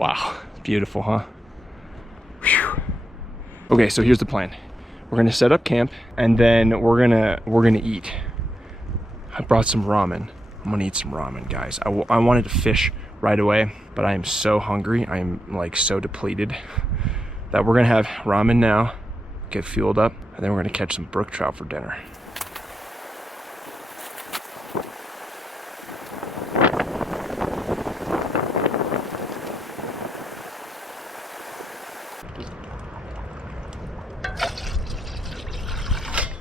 Wow, beautiful, huh? Whew. Okay, so here's the plan. We're gonna set up camp and then we're gonna eat. I brought some ramen. I'm gonna eat some ramen, guys. I wanted to fish right away, but I am so hungry. I am like so depleted that we're gonna have ramen now, get fueled up, and then we're gonna catch some brook trout for dinner.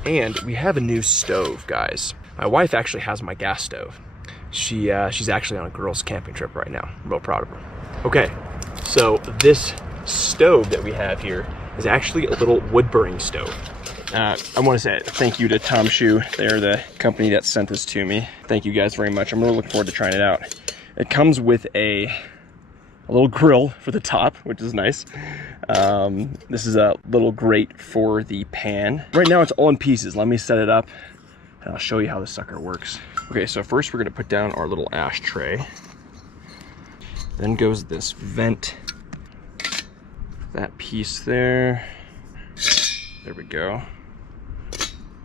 And we have a new stove, guys. My wife actually has my gas stove. She's actually on a girls' camping trip right now. I'm real proud of her. Okay, so this stove that we have here is actually a little wood-burning stove. I want to say thank you to Tomshoo. They're the company that sent this to me. Thank you guys very much. I'm really looking forward to trying it out. It comes with a little grill for the top, which is nice. This is a little grate for the pan. Right now it's all in pieces. Let me set it up and I'll show you how this sucker works. Okay, so first we're gonna put down our little ashtray. Then goes this vent. That piece there. There we go.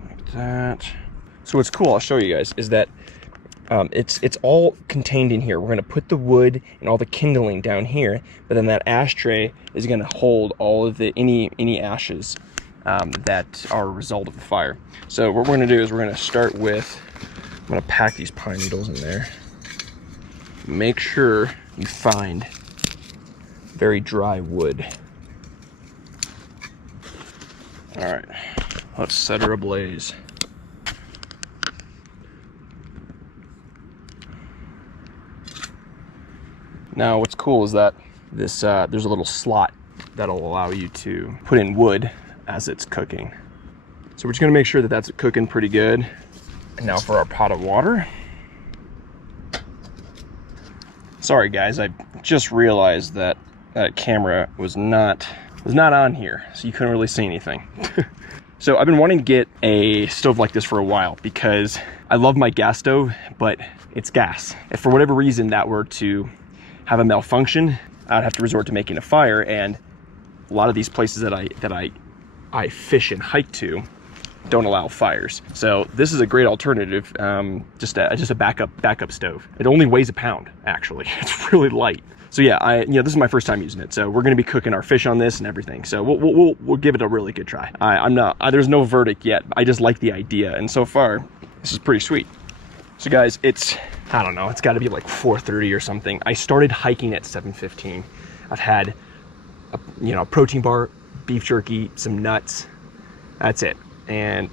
Like that. So what's cool, I'll show you guys, is that it's all contained in here. We're gonna put the wood and all the kindling down here, but then that ashtray is gonna hold all of the any ashes that are a result of the fire. So what we're gonna do is we're gonna start with, I'm gonna pack these pine needles in there. Make sure you find very dry wood. All right, let's set her ablaze. Now what's cool is that this there's a little slot that'll allow you to put in wood as it's cooking. So we're just gonna make sure that that's cooking pretty good. And now for our pot of water. Sorry guys, I just realized that that camera was not on here, so you couldn't really see anything. So I've been wanting to get a stove like this for a while because I love my gas stove, but it's gas. If for whatever reason that were to have a malfunction, I'd have to resort to making a fire, and a lot of these places that I fish and hike to don't allow fires. So this is a great alternative, just a backup stove. It only weighs a pound, actually. It's really light. So yeah, this is my first time using it. So we're gonna be cooking our fish on this and everything. So we'll give it a really good try. There's no verdict yet. I just like the idea, and so far this is pretty sweet. So guys, it's, I don't know, it's got to be like 4:30 or something. I started hiking at 7:15. I've had a protein bar, beef jerky, some nuts. That's it. And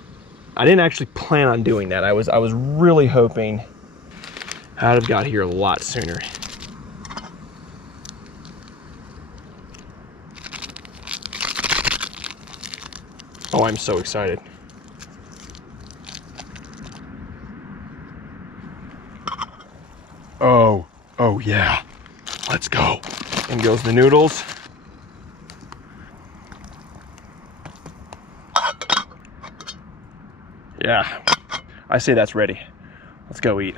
I didn't actually plan on doing that. I was really hoping I'd have got here a lot sooner. Oh, I'm so excited. Oh yeah, let's go. In goes the noodles. Yeah, I say that's ready. Let's go eat.